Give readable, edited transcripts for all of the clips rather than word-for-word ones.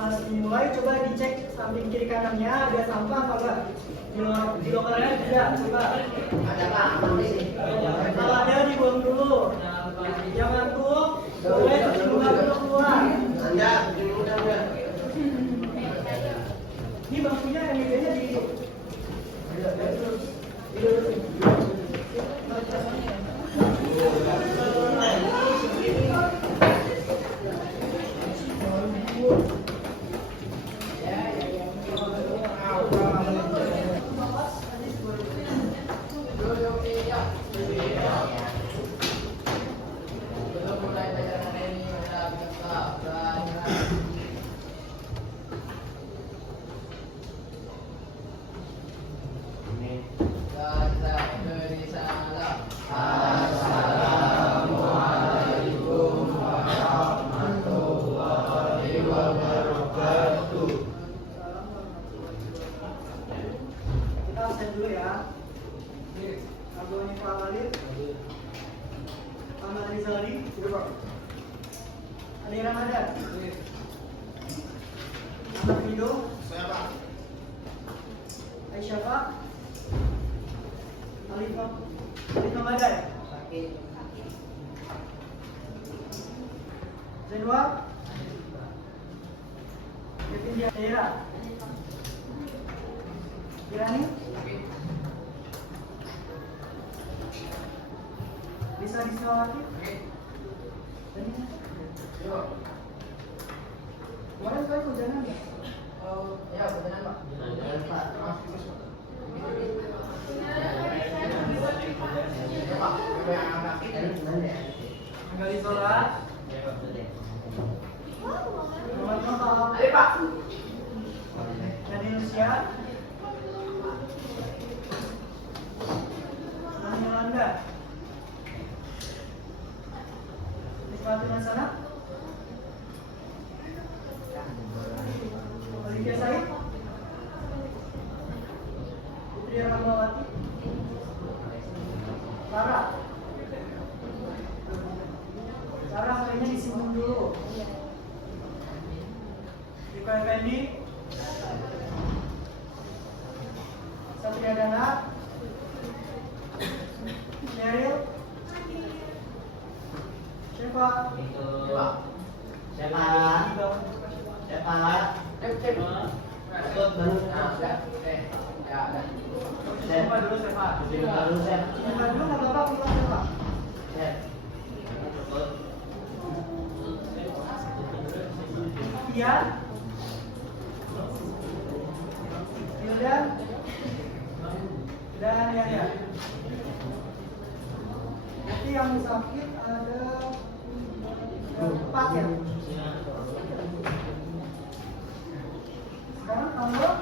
Mas dimulai, coba dicek samping kiri kanannya ada sampah apa enggak? Di lokernya tidak, coba. Ada Pak, aman di sini. Kalau ada dibuang dulu. Jangan tuh, boleh cuci muka dulu keluar. Anda cuci muka enggak? Ini bangkunya yang bedanya di kita absen dulu ya. Abang Pak Khalid, Ahmad Rizali, ada yang ada? Ahmad Rido, Siapa? Aisyah Pak, Alifah, Alifah Madai, Zenwa, Kevin Diara, Irani, Bisa Dismawati, kemarin saya hujanan nggak? Ya, benar Pak. Benar Pak. Kembali sholat. Selamat malam. Ayo Pak. Dan Indonesia. Namanya Anda. Nikmati sana. Olivia Said. Putri Rahmawati. Sarah. Sarah kayaknya disimpan dulu. Riko Effendi. Satria Dana. Cheryl. Siapa? Siapa? Siapa? Cep. Ikut baru. Ah, udah. Ya, udah. Siapa dulu siapa? Baru Cep. Siapa dulu nggak apa-apa, pulang siapa? Cep. Iya. Hilda. Dan ya. Nanti yang sakit ada 4 ya. Sekarang tanggal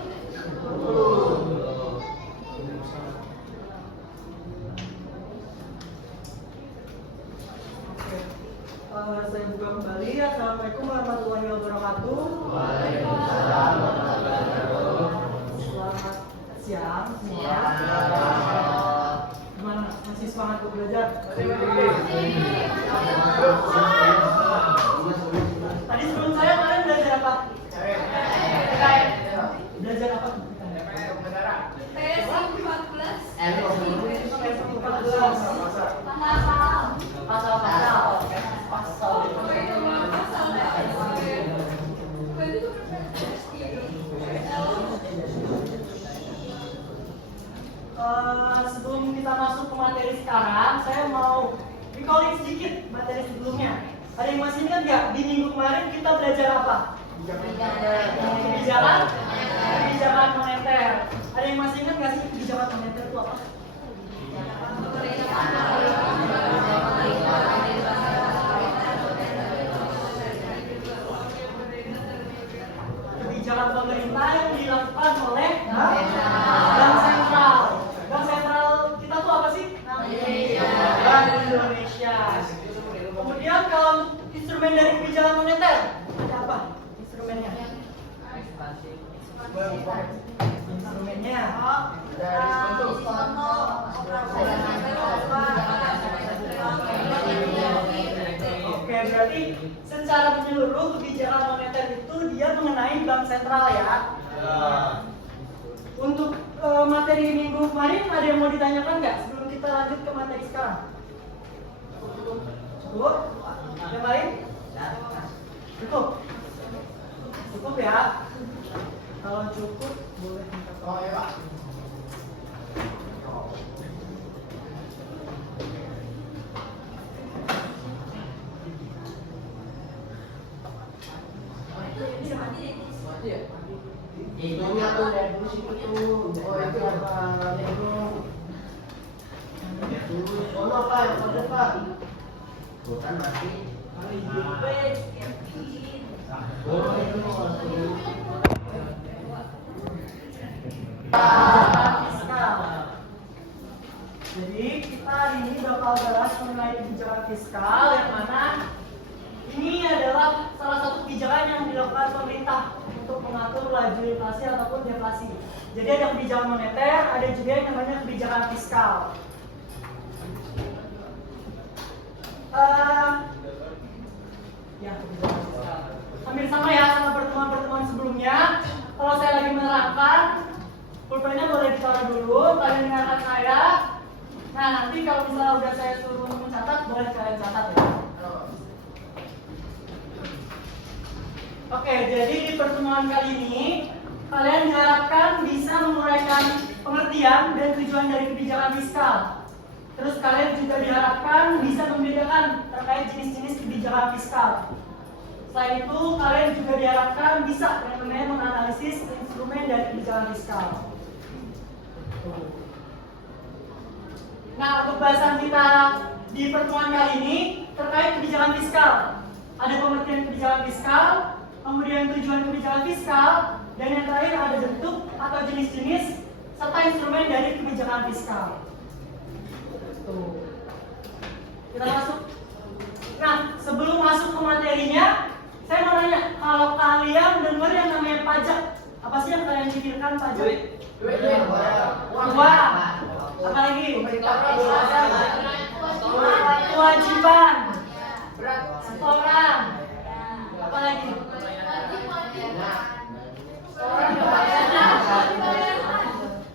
saya buka kembali. Assalamualaikum warahmatullahi wabarakatuh. Waalaikumsalam. Selamat siang semua. Gimana? Masih semangat untuk belajar? Tadi sebelum saya kalian belajar apa? Belajar apa? Sebelum kita masuk ke materi sekarang, saya mau recalling sedikit materi sebelumnya. Ada yang masih ingat nggak di minggu kemarin kita belajar apa? Kebijakan moneter. Ada yang masih ingat nggak sih kebijakan moneter itu apa? Kebijakan pemerintah yang dilakukan oleh Bank Sentral. Bank Sentral kita tuh apa sih? Bank Indonesia. Kemudian kalau instrumen dari kebijakan moneter ada apa? Instrumennya? Instrumennya Oke, berarti secara menyeluruh kebijakan moneter itu dia mengenai bank sentral ya. Untuk materi minggu kemarin ada yang mau ditanyakan nggak sebelum kita lanjut ke materi sekarang? Cukup? Yang lain? Cukup? Cukup ya? Kalau cukup boleh minta tolong. Oh ya Pak. Hidungnya tuh dari dulu situ tuh. Oh itu apa? Itu. Oh no Pak, yang ada Pak. Bukan mati. Oh itu Fiskal. Jadi kita hari ini bakal bahas mengenai kebijakan fiskal yang mana ini adalah salah satu kebijakan yang dilakukan pemerintah untuk mengatur laju inflasi ataupun deflasi. Jadi ada kebijakan moneter, ada juga yang namanya kebijakan fiskal. Ya, kebijakan fiskal. Hampir sama ya sama pertemuan-pertemuan sebelumnya. Kalau saya lagi menerangkan, pulpennya boleh ditaruh dulu, kalian dengarkan saya. Nah, nanti kalau misalnya udah saya suruh mencatat, boleh kalian catat ya. Oke, jadi di pertemuan kali ini kalian diharapkan bisa menguraikan pengertian dan tujuan dari kebijakan fiskal. Terus kalian juga diharapkan bisa membedakan terkait jenis-jenis kebijakan fiskal. Selain itu, kalian juga diharapkan bisa yang namanya menganalisis instrumen dari kebijakan fiskal. Nah, untuk bahasan kita di pertemuan kali ini terkait kebijakan fiskal. Ada pengertian kebijakan fiskal, kemudian tujuan kebijakan fiskal, dan yang terakhir ada bentuk atau jenis-jenis serta instrumen dari kebijakan fiskal. Kita masuk. Nah, sebelum masuk ke materinya, saya mau nanya, kalau kalian dengar yang namanya pajak, apa sih yang kalian pikirkan pajak? duit. Uang. Apa lagi? Kewajiban. Setoran. Apa lagi?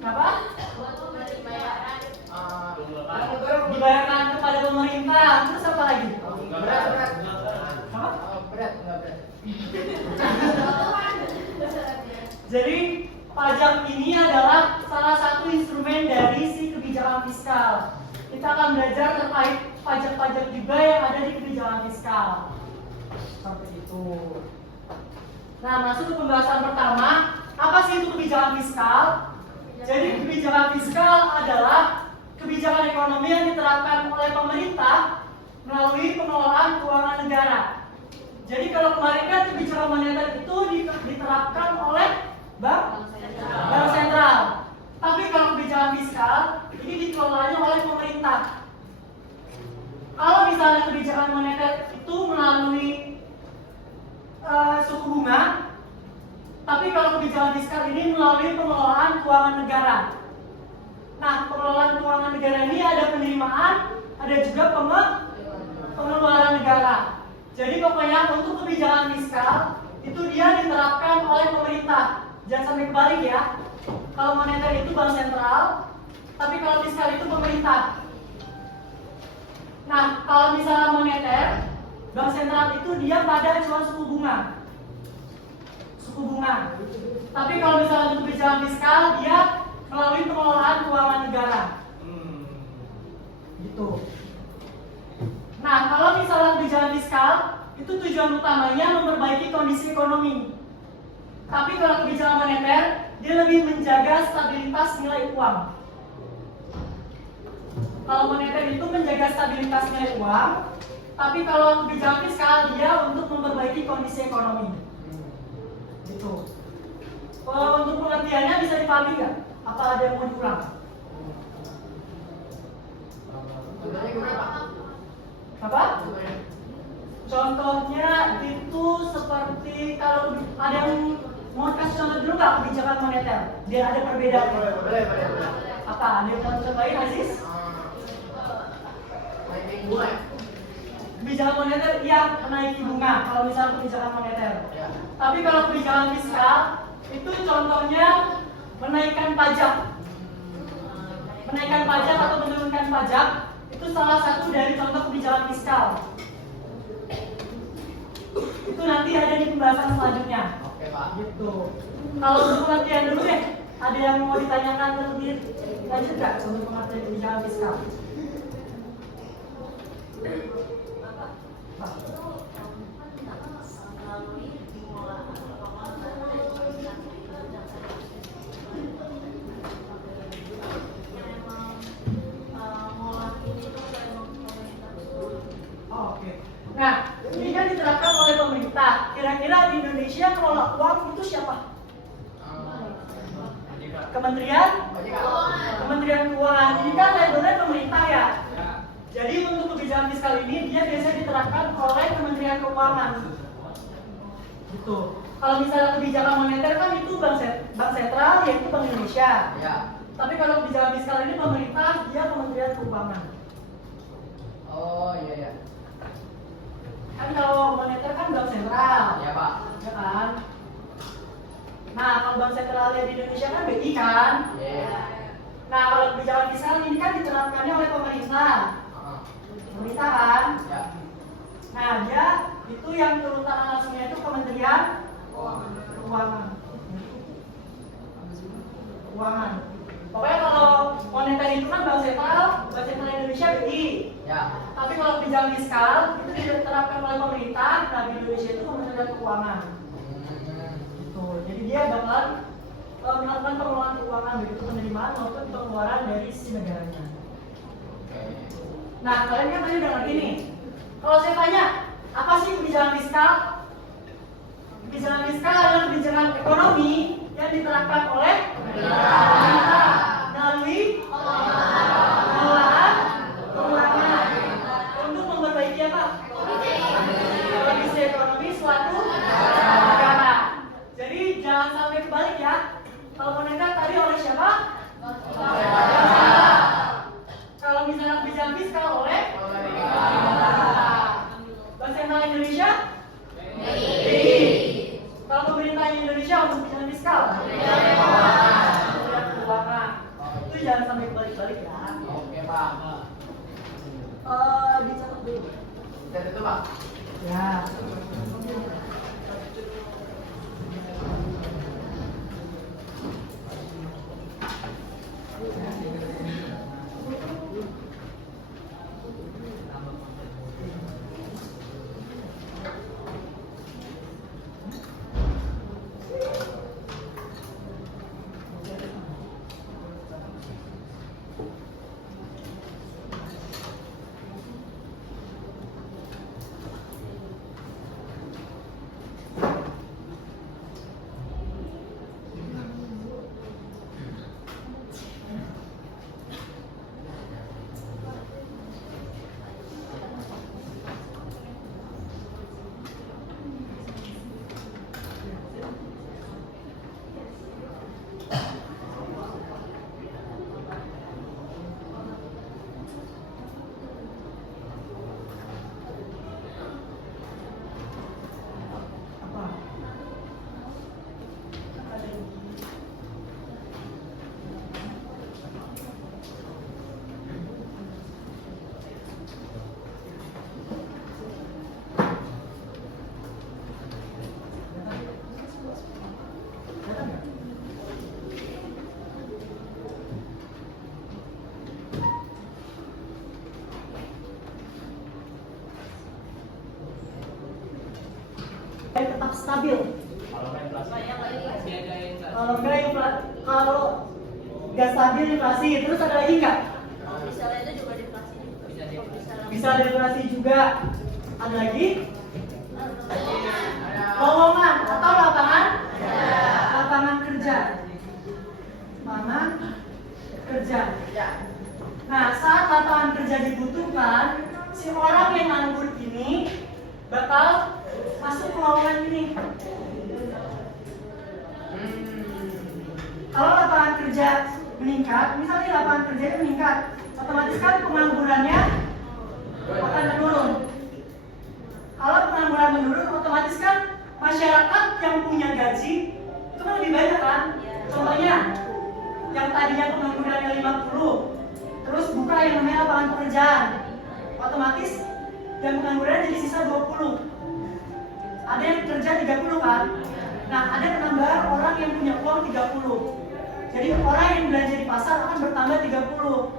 Kenapa? Dibayarkan kepada pemerintah. Terus apa lagi? Apa? Jadi pajak ini adalah salah satu instrumen dari si kebijakan fiskal. Kita akan belajar terkait pajak-pajak juga yang ada di kebijakan fiskal. Seperti itu. Nah, masuk ke pembahasan pertama. Apa sih itu kebijakan fiskal? Jadi kebijakan fiskal adalah kebijakan ekonomi yang diterapkan oleh pemerintah melalui pengelolaan keuangan negara. Jadi kalau kemarin kan kebijakan moneter itu diterapkan oleh bank sentral. Tapi kalau kebijakan fiskal ini dikelolanya oleh pemerintah. Kalau misalnya kebijakan moneter itu melalui suku bunga, tapi kalau kebijakan fiskal ini melalui pengelolaan keuangan negara. Nah, pengelolaan keuangan negara ini ada penerimaan, ada juga pengeluaran negara. Jadi pokoknya untuk kebijakan fiskal itu dia diterapkan oleh pemerintah. Jangan sampai kebalik ya. Kalau moneter itu bank sentral, tapi kalau fiskal itu pemerintah. Nah, kalau misalnya moneter, bank sentral itu dia pada acuan suku bunga. Tapi kalau misalnya untuk kebijakan fiskal dia melalui pengelolaan keuangan negara. Gitu. Nah, kalau misalnya kebijakan fiskal itu tujuan utamanya memperbaiki kondisi ekonomi. Tapi kalau kebijakan moneter dia lebih menjaga stabilitas nilai uang. Kalau moneter itu menjaga stabilitas nilai uang, tapi kalau kebijakan fiskal dia untuk memperbaiki kondisi ekonomi. Gitu. Untuk pengertiannya bisa dipahami nggak? Apa ada yang mau diulang? Apa? Contohnya itu seperti kalau ada yang mau kasih contoh dulu nggak kebijakan moneter? Biar ada perbedaan. Boleh. Apa? Ada yang contoh lain, Aziz? Kebijakan moneter iya menaiki bunga kalau misalnya kebijakan moneter. Tapi kalau kebijakan fiskal itu contohnya menaikkan pajak. Menaikkan pajak atau menurunkan pajak itu salah satu dari contoh kebijakan fiskal. Itu nanti ada di pembahasan selanjutnya. Oke, Pak. Gitu. Kalau untuk latihan dulu deh, ada yang mau ditanyakan lebih lanjut nggak untuk pengertian kebijakan fiskal? Oh, oke. Nah, ini kan diterapkan oleh pemerintah. Kira-kira di Indonesia kelola uang itu siapa? Kementerian Keuangan. Ini kan labelnya pemerintah ya. Jadi untuk kebijakan fiskal ini dia biasanya diterapkan oleh Kementerian Keuangan. Gitu. Kalau misalnya kebijakan moneter kan itu bank sentral yaitu Bank Indonesia. Ya. Tapi kalau kebijakan fiskal ini pemerintah dia Kementerian Keuangan. Oh, iya ya. Kan kalau moneter kan bank sentral. Iya, Pak. Ya kan? Nah, kalau bank sentralnya di Indonesia kan BI kan? Iya. Nah, kalau kebijakan fiskal ini kan diterapkannya oleh pemerintah. Pemerintah kan? Ya. Nah, dia itu yang turun tangan langsungnya itu Kementerian Keuangan. Pokoknya kalau moneter itu kan bank sentral Indonesia BI. Ya. Tapi kalau kebijakan fiskal itu diterapkan oleh pemerintah, nah di Indonesia itu Kementerian Keuangan. Gitu. Jadi dia bakalan melakukan pengelolaan keuangan begitu penerimaan maupun pengeluaran dari si negaranya. Nah, kalian kan tadi udah ngerti nih. Kalau saya tanya, apa sih kebijakan fiskal? Kebijakan fiskal adalah kebijakan ekonomi yang diterapkan oleh pemerintah melalui pengelolaan keuangan untuk memperbaiki apa? Kondisi ekonomi suatu negara. Jadi jangan sampai kebalik ya. Kalau moneter tadi oleh siapa? Kalau misalnya kebijakan fiskal oleh Bank Sentral Indonesia? BI. Kalau pemerintah Indonesia untuk kebijakan fiskal? Kementerian Keuangan. Itu jangan sampai kebalik-balik ya. Oke, Pak. Dicatat dulu. Dan itu, Pak. Ya. Tetap stabil. Kalau nggak stabil inflasi, terus ada lagi nggak? Bisa deflasi juga. Ada lagi? Lowongan atau lapangan kerja. Lapangan kerja. Nah, saat lapangan kerja dibutuhkan, si orang yang nganggur ini bakal masuk ke lowongan ini. Kalau lapangan kerja meningkat, misalnya lapangan kerja meningkat, otomatis kan penganggurannya akan menurun. Kalau pengangguran menurun, otomatis kan masyarakat yang punya gaji itu kan lebih banyak kan? Contohnya, yang tadinya penganggurannya 50, terus buka yang namanya lapangan pekerjaan, otomatis yang pengangguran jadi sisa 20. Ada yang kerja 30 kan? Nah, ada penambahan orang yang punya uang 30. Jadi orang yang belanja di pasar akan bertambah 30.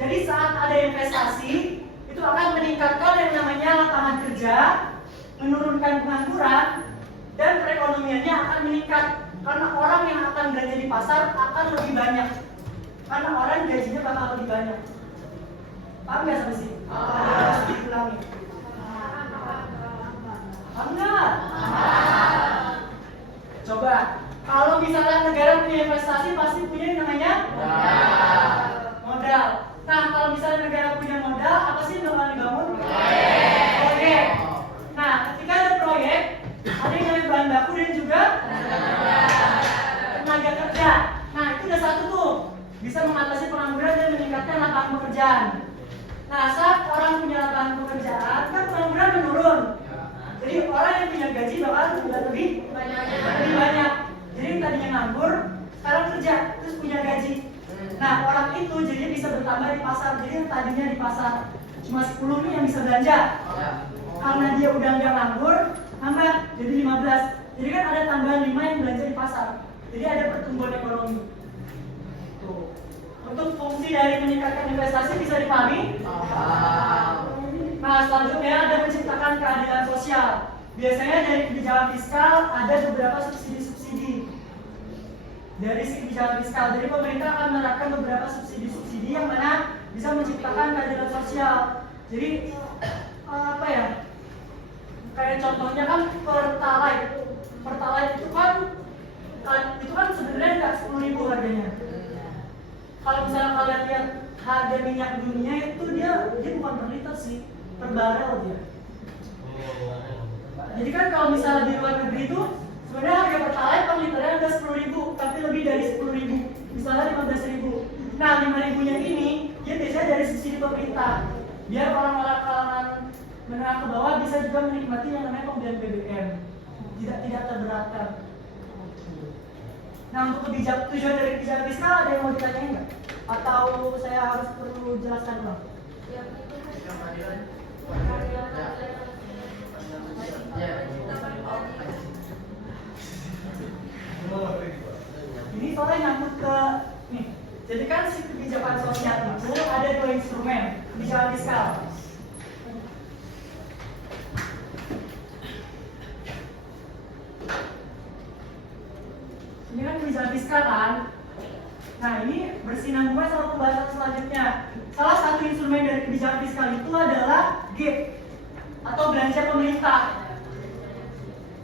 Jadi saat ada investasi, itu akan meningkatkan yang namanya lapangan kerja, menurunkan pengangguran, dan perekonomiannya akan meningkat. Karena orang yang akan belanja di pasar akan lebih banyak. Karena orang gajinya bakal lebih banyak. Paham nggak sampai sini? Harus diulangi. Paham nggak? Coba, kalau misalnya negara punya investasi pasti punya yang namanya modal. Nah, kalau misalnya negara punya modal, apa sih yang bakal dibangun? Proyek. Nah, ketika ada proyek, ada yang namanya bahan baku dan juga tenaga kerja. Nah, itu udah satu tuh, bisa mengatasi pengangguran dan meningkatkan lapangan pekerjaan. Nah, saat orang punya lapangan pekerjaan, kan pengangguran menurun. Jadi orang yang punya gaji bakal lebih banyak. Jadi yang tadinya nganggur, sekarang kerja, terus punya gaji. Nah, orang itu jadi bisa bertambah di pasar. Jadi yang tadinya di pasar cuma 10 nih yang bisa belanja. Karena dia udah nggak nganggur, tambah jadi 15. Jadi kan ada tambahan 5 yang belanja di pasar. Jadi ada pertumbuhan ekonomi. Tuh. Untuk fungsi dari meningkatkan investasi bisa dipahami? Nah, selanjutnya ada menciptakan keadilan sosial. Biasanya dari kebijakan fiskal ada beberapa subsidi-subsidi. Dari segi kebijakan fiskal, jadi pemerintah akan menerapkan beberapa subsidi-subsidi yang mana bisa menciptakan keadilan sosial. Jadi apa ya? Kayak contohnya kan Pertalite. Pertalite itu kan sebenarnya nggak 10.000 harganya. Kalau misalnya kalian lihat harga minyak dunia itu dia bukan per liter sih, per barel dia. Jadi kan kalau misalnya di luar negeri itu sebenarnya harga Pertalite per liternya udah 10.000, tapi lebih dari 10.000, misalnya 15.000. Nah, 5.000-nya ini dia biasanya dari subsidi pemerintah, biar orang-orang kalangan menengah ke bawah bisa juga menikmati yang namanya pembelian BBM, tidak terberatkan. Nah, untuk tujuan dari kebijakan fiskal ada yang mau ditanyain nggak? Atau saya harus perlu jelaskan dulu? Ini soalnya nyambut ke nih. Jadi kan si kebijakan sosial itu ada 2 instrumen kebijakan fiskal. Ini kan kebijakan fiskal kan. Nah, ini bersinambungan sama pembahasan selanjutnya. Salah satu instrumen dari kebijakan fiskal itu adalah G atau belanja pemerintah.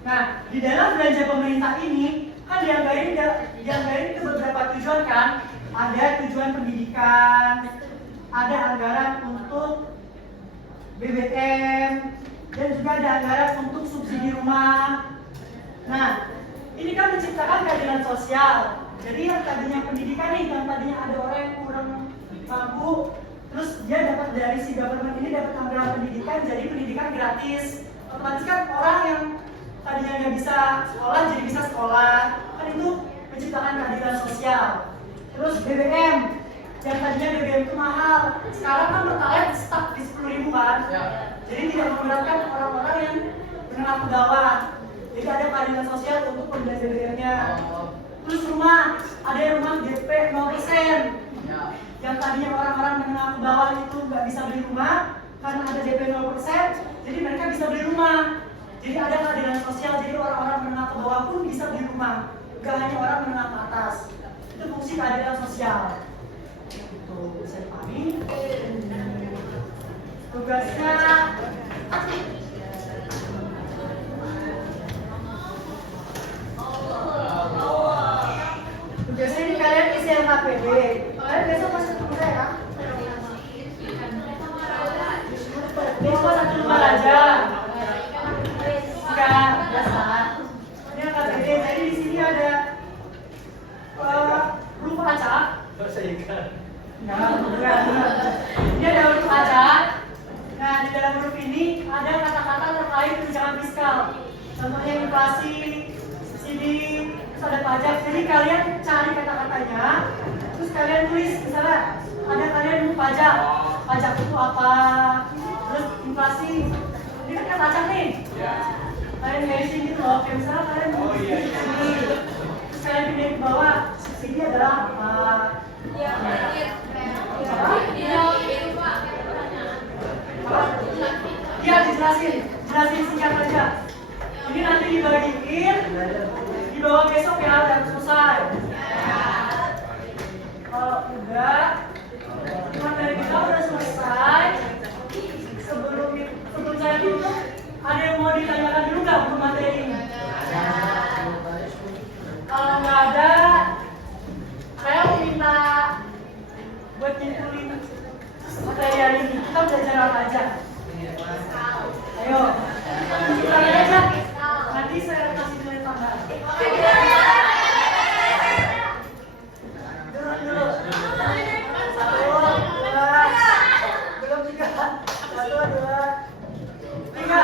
Nah, di dalam belanja pemerintah ini kan dianggarin ke beberapa tujuan kan. Ada tujuan pendidikan, ada anggaran untuk BBM, dan juga ada anggaran untuk subsidi rumah. Nah, ini kan menciptakan keadilan sosial. Jadi yang tadinya pendidikan nih, yang tadinya ada orang yang kurang mampu, terus dia dapat dari si government ini dapat anggaran pendidikan, jadi pendidikan gratis. Otomatis kan orang yang tadinya nggak bisa sekolah jadi bisa sekolah. Kan itu menciptakan keadilan sosial. Terus BBM, yang tadinya BBM itu mahal, sekarang kan Pertalite stuck di 10.000 kan. Jadi tidak memberatkan orang-orang yang menengah ke bawah. Jadi ada keadilan sosial untuk pembelian BBM-nya. Terus rumah, ada yang rumah DP 0%. Yang tadinya orang-orang menengah ke bawah itu nggak bisa beli rumah, karena ada DP 0%, jadi mereka bisa beli rumah. Jadi ada keadilan sosial, jadi orang-orang menengah ke bawah pun bisa beli rumah, nggak hanya orang menengah ke atas. Itu fungsi keadilan sosial. Itu bisa dipahami. Tugasnya biasanya ini kalian isi LKPD. Kalian besok masuk ke saya ya? Ini cuma 1 lembar aja. Enggak, biasa. Ini LKPD. Jadi di sini ada huruf acak. Enggak. Ini ada huruf acak. Nah, di dalam huruf ini ada kata-kata terkait kebijakan fiskal. Contohnya inflasi, subsidi, terus ada pajak. Jadi kalian cari kata-katanya, terus kalian tulis. Misalnya ada kalian pajak, pajak itu apa? Terus inflasi, ini kan pajak nih. Kalian garisin gitu loh. Kayak misalnya kalian tulis di sini, terus kalian pindah ke bawah. Subsidi adalah apa? Iya, jelasin singkat aja. Ini nanti dibagiin, dibawa besok ya, dan selesai. Kalau udah, materi kita udah selesai. Sebelum saya tutup, ada yang mau ditanyakan dulu nggak untuk materi ini? Kalau nggak ada, saya mau minta buat nyimpulin materi hari ini. Kita belajar apa aja? Ayo, kita aja. Nanti saya kasih nilai tambahan. Dulu. 1, 2, belum 3. 1, 2, 3.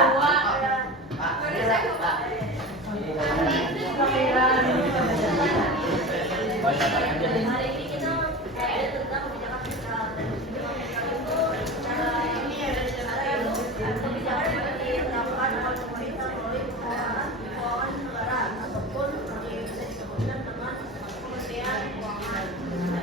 Hari ini kita belajar tentang kebijakan fiskal. Kebijakan yang diterapkan oleh pemerintah melalui keuangan negara ataupun bisa digabungkan dengan Kementerian Keuangan.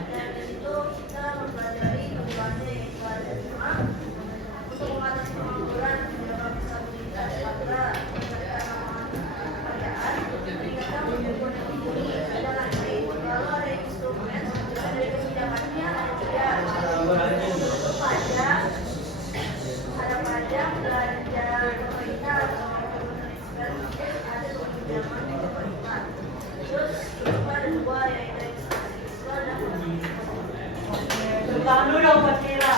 Dan di situ kita mempelajari kebijakannya yaitu ada 5 untuk mengatasi pengangguran, menjaga stabilitas pada meningkatkan lapangan pekerjaan, meningkatkan pertumbuhan ekonomi dan lain-lain. Lalu ada instrumen dari kebijakannya ada 3 pajak. Ada pajak, belanja pemerintah atau ada pinjaman dari pemerintah. Terus ada 2 yaitu instansi fiskal dan Tepuk dulu dong buat Kira.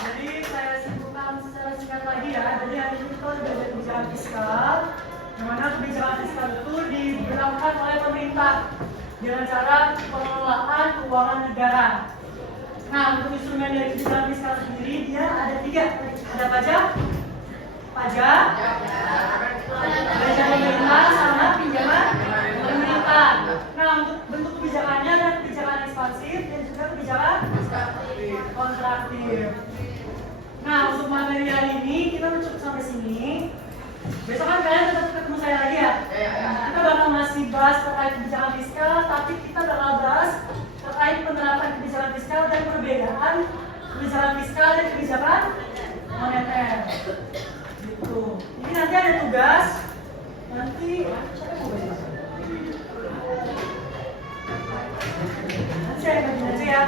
Jadi saya simpulkan secara singkat lagi ya. Jadi hari ini kita sudah belajar kebijakan fiskal, di mana kebijakan fiskal itu diberlakukan oleh pemerintah dengan cara pengelolaan keuangan negara. Nah, untuk instrumen dari kebijakan fiskal sendiri dia ada 3. Ada pajak, belanja pemerintah sama pinjaman pemerintah. Nah, untuk bentuk kebijakannya ada kebijakan ekspansif dan juga kebijakan kontraktif. Nah, untuk materi hari ini kita cukup sampai sini. Besok kan kalian tetap ketemu saya lagi ya. Kita bakal masih bahas terkait kebijakan fiskal, tapi kita bakal bahas terkait penerapan kebijakan fiskal dan perbedaan kebijakan fiskal dan kebijakan moneter. Gitu. Ini nanti ada tugas. Nanti siapa yang mau baca? Nanti saya bagiin aja ya.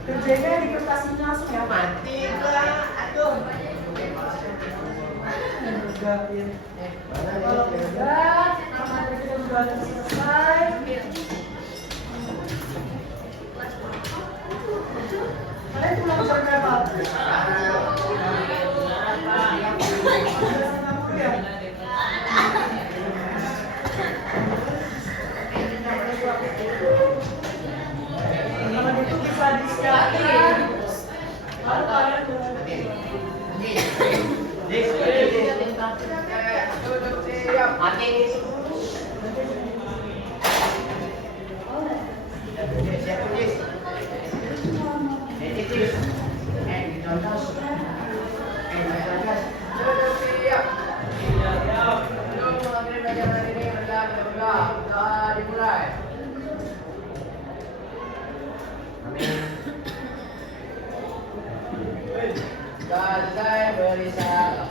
Kerjanya di kertas ini langsung ya. Mati lah, aduh. Kalau udah, materi kita udah selesai. Kalian pulang jam berapa? 11.50 ya? Kalau gitu bisa disiapkan. Lalu kalian Selesai berisalah.